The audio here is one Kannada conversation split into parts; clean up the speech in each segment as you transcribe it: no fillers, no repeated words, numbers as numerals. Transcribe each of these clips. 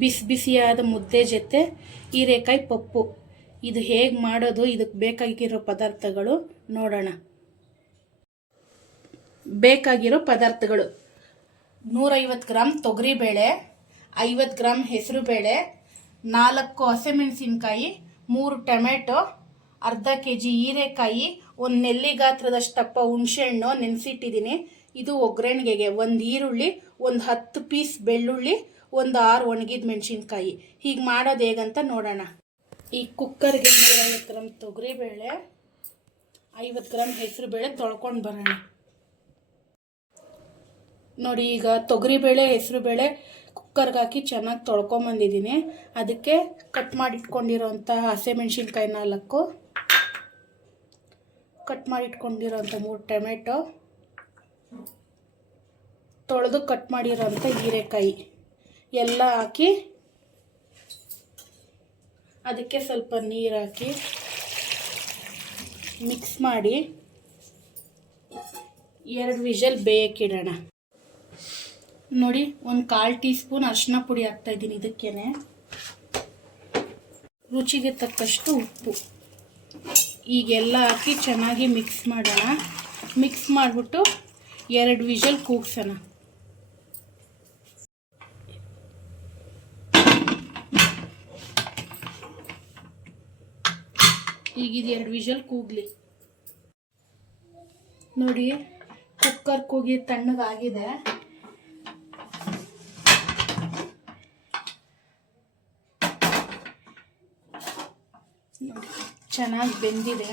ಬಿಸಿ ಬಿಸಿಯಾದ ಮುದ್ದೆ ಜೊತೆ ಹೀರೆಕಾಯಿ ಪಪ್ಪು. ಇದು ಹೇಗೆ ಮಾಡೋದು, ಇದಕ್ಕೆ ಬೇಕಾಗಿರೋ ಪದಾರ್ಥಗಳು ನೋಡೋಣ. ಬೇಕಾಗಿರೋ ಪದಾರ್ಥಗಳು: 150 ಗ್ರಾಮ್ ತೊಗರಿಬೇಳೆ, 50 ಗ್ರಾಮ್ ಹೆಸರುಬೇಳೆ, 4 ಹಸಿಮೆಣಸಿನ್ಕಾಯಿ, 3 ಟೊಮೆಟೊ, ಅರ್ಧ kg ಹೀರೆಕಾಯಿ, 1 ನೆಲ್ಲಿ ಗಾತ್ರದಷ್ಟಪ್ಪ ಹುಣಸೆಹಣ್ಣು ನೆನೆಸಿಟ್ಟಿದ್ದೀನಿ. ಇದು ಒಗ್ಗರಣೆಗೆ 1 ಈರುಳ್ಳಿ, 10 ಪೀಸ್ ಬೆಳ್ಳುಳ್ಳಿ, 6 ಒಣಗಿದ ಮೆಣಸಿನ್ಕಾಯಿ. ಹೀಗೆ ಮಾಡೋದು ಹೇಗಂತ ನೋಡೋಣ. ಈ ಕುಕ್ಕರ್ಗೆ 150 ಗ್ರಾಮ್ ತೊಗರಿಬೇಳೆ, 50 ಗ್ರಾಮ್ ಹೆಸರುಬೇಳೆ ತೊಳ್ಕೊಂಡು ಬರೋಣ. ನೋಡಿ, ಈಗ ತೊಗರಿಬೇಳೆ ಹೆಸರುಬೇಳೆ ಕುಕ್ಕರ್ಗೆ ಹಾಕಿ ಚೆನ್ನಾಗಿ ತೊಳ್ಕೊಂಬಂದಿದ್ದೀನಿ. ಅದಕ್ಕೆ ಕಟ್ ಮಾಡಿಟ್ಕೊಂಡಿರೋಂಥ ಹಸಿಮೆಣಸಿನ್ಕಾಯಿ 4, ಕಟ್ ಮಾಡಿಟ್ಕೊಂಡಿರೋಂಥ 3 ಟೊಮೆಟೊ, ತೊಳೆದು ಕಟ್ ಮಾಡಿರೋಂಥ ಹೀರೆಕಾಯಿ ಎಲ್ಲ ಹಾಕಿ ಅದಕ್ಕೆ ಸ್ವಲ್ಪ ನೀರು ಹಾಕಿ ಮಿಕ್ಸ್ ಮಾಡಿ 2 ವಿಷಲ್ ಬೇಯಕ್ಕಿಡೋಣ. ನೋಡಿ, 1/4 ಟೀ ಸ್ಪೂನ್ ಅರಿಶಿನ ಪುಡಿ ಹಾಕ್ತಾಯಿದ್ದೀನಿ. ಇದಕ್ಕೇನೆ ರುಚಿಗೆ ತಕ್ಕಷ್ಟು ಉಪ್ಪು. ಈಗೆಲ್ಲ ಹಾಕಿ ಚೆನ್ನಾಗಿ ಮಿಕ್ಸ್ ಮಾಡೋಣ. ಮಿಕ್ಸ್ ಮಾಡಿಬಿಟ್ಟು 2 ವಿಷಲ್ ಕೂಗ್ಸೋಣ. ಈಗ ಇದು 2 ವಿಷಲ್ ಕೂಗಲಿ. ನೋಡಿ, ಕುಕ್ಕರ್ ಕೂಗಿ ತಣ್ಣಗಾಗಿದೆ. ನೋಡಿ, ಚೆನ್ನಾಗಿ ಬೆಂದಿದೆ.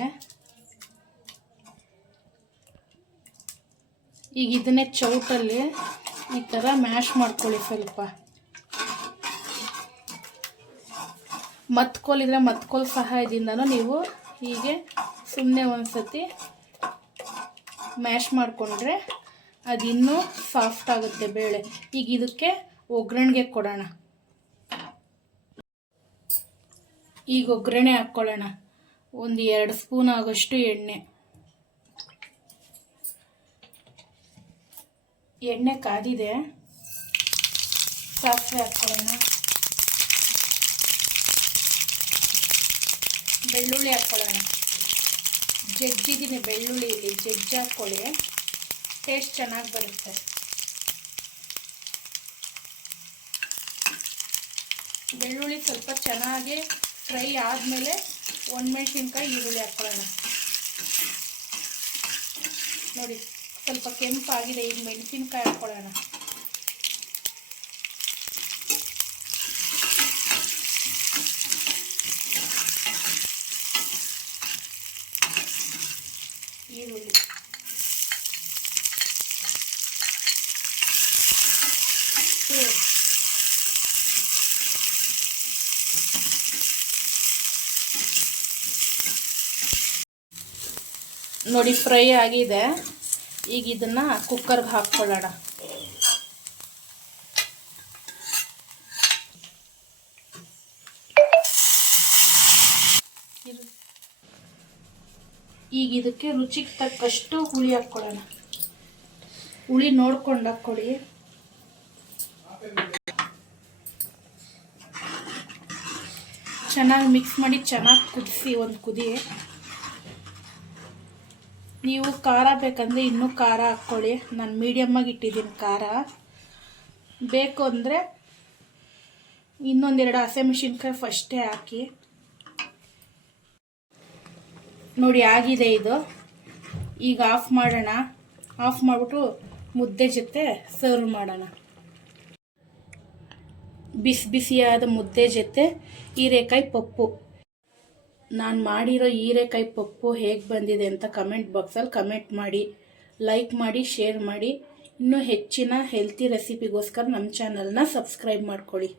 ಈಗ ಇದನ್ನೇ ಚೌಟಲ್ಲಿ ಈ ಥರ ಮ್ಯಾಶ್ ಮಾಡ್ಕೊಳ್ಳಿ. ಸ್ವಲ್ಪ ಮತ್ಕೋಲಿದ್ರೆ ಮತ್ಕೋಲ್ ಸಹಾಯದಿಂದನೂ ನೀವು ಹೀಗೆ ಸುಮ್ಮನೆ ಒಂದ್ಸತಿ ಮ್ಯಾಶ್ ಮಾಡಿಕೊಂಡ್ರೆ ಅದು ಇನ್ನೂ ಸಾಫ್ಟ್ ಆಗುತ್ತೆ ಬೇಳೆ. ಈಗ ಇದಕ್ಕೆ ಒಗ್ಗರಣೆಗೆ ಕೊಡೋಣ. ಈಗ ಒಗ್ಗರಣೆ ಹಾಕ್ಕೊಳ್ಳೋಣ. 2 ಸ್ಪೂನ್ ಆಗೋಷ್ಟು ಎಣ್ಣೆ ಕಾದಿದೆ. ಸಾಸಿವೆ ಹಾಕ್ಕೊಳ್ಳೋಣ. ಬೆಳ್ಳುಳ್ಳಿ ಹಾಕ್ಕೊಳ್ಳೋಣ. ಜಜ್ಜಿದ್ದೀನಿ ಬೆಳ್ಳುಳ್ಳಿ, ಇಲ್ಲಿ ಜಜ್ಜಿ ಹಾಕ್ಕೊಳ್ಳಿ, ಟೇಸ್ಟ್ ಚೆನ್ನಾಗಿ ಬರುತ್ತೆ. ಬೆಳ್ಳುಳ್ಳಿ ಸ್ವಲ್ಪ ಚೆನ್ನಾಗಿ ಫ್ರೈ ಆದಮೇಲೆ ಒಣಮೆಣಸಿನ್ಕಾಯಿ ಈರುಳ್ಳಿ ಹಾಕ್ಕೊಳ್ಳೋಣ. ನೋಡಿ, ಸ್ವಲ್ಪ ಕೆಂಪಾಗಿದೆ. ಈಗ ಮೆಣಸಿನ್ಕಾಯಿ ಹಾಕ್ಕೊಳ್ಳೋಣ. ಈರುಳ್ಳಿ ನೋಡಿ, ಫ್ರೈ ಆಗಿದೆ. ಈಗ ಇದನ್ನು ಕುಕ್ಕರ್ಗೆ ಹಾಕ್ಕೊಳ್ಳೋಣ. ಈಗ ಇದಕ್ಕೆ ರುಚಿಗೆ ತಕ್ಕಷ್ಟು ಹುಳಿ ಹಾಕ್ಕೊಳ್ಳೋಣ. ಹುಳಿ ನೋಡ್ಕೊಂಡು ಹಾಕ್ಕೊಳ್ಳಿ. ಚೆನ್ನಾಗಿ ಮಿಕ್ಸ್ ಮಾಡಿ ಚೆನ್ನಾಗಿ ಕುದಿಸಿ ಒಂದು ಕುದಿ. ನೀವು ಖಾರ ಬೇಕಂದರೆ ಇನ್ನೂ ಖಾರ ಹಾಕ್ಕೊಳ್ಳಿ. ನಾನು ಮೀಡಿಯಮ್ಮಾಗಿ ಇಟ್ಟಿದ್ದೀನಿ ಖಾರ. ಬೇಕು ಅಂದರೆ ಇನ್ನೊಂದೆರಡು ಹಸಿಮೆಣಸಿನ್ಕಾಯಿ ಫಸ್ಟೇ ಹಾಕಿ. ನೋಡಿ, ಆಗಿದೆ ಇದು. ಈಗ ಆಫ್ ಮಾಡೋಣ. ಆಫ್ ಮಾಡಿಬಿಟ್ಟು ಮುದ್ದೆ ಜೊತೆ ಸರ್ವ್ ಮಾಡೋಣ. ಬಿಸಿ ಬಿಸಿಯಾದ ಮುದ್ದೆ ಜೊತೆ ಹೀರೆಕಾಯಿ ಪಪ್ಪು. ನಾನು ಮಾಡಿರೋ ಹೀರೆಕಾಯಿ ಪಪ್ಪು ಹೇಗೆ ಬಂದಿದೆ ಅಂತ ಕಮೆಂಟ್ ಬಾಕ್ಸಲ್ಲಿ ಕಮೆಂಟ್ ಮಾಡಿ, ಲೈಕ್ ಮಾಡಿ, ಶೇರ್ ಮಾಡಿ. ಇನ್ನೂ ಹೆಚ್ಚಿನ ಹೆಲ್ತಿ ರೆಸಿಪಿಗೋಸ್ಕರ ನಮ್ಮ ಚಾನಲ್ನ ಸಬ್ಸ್ಕ್ರೈಬ್ ಮಾಡ್ಕೊಳ್ಳಿ.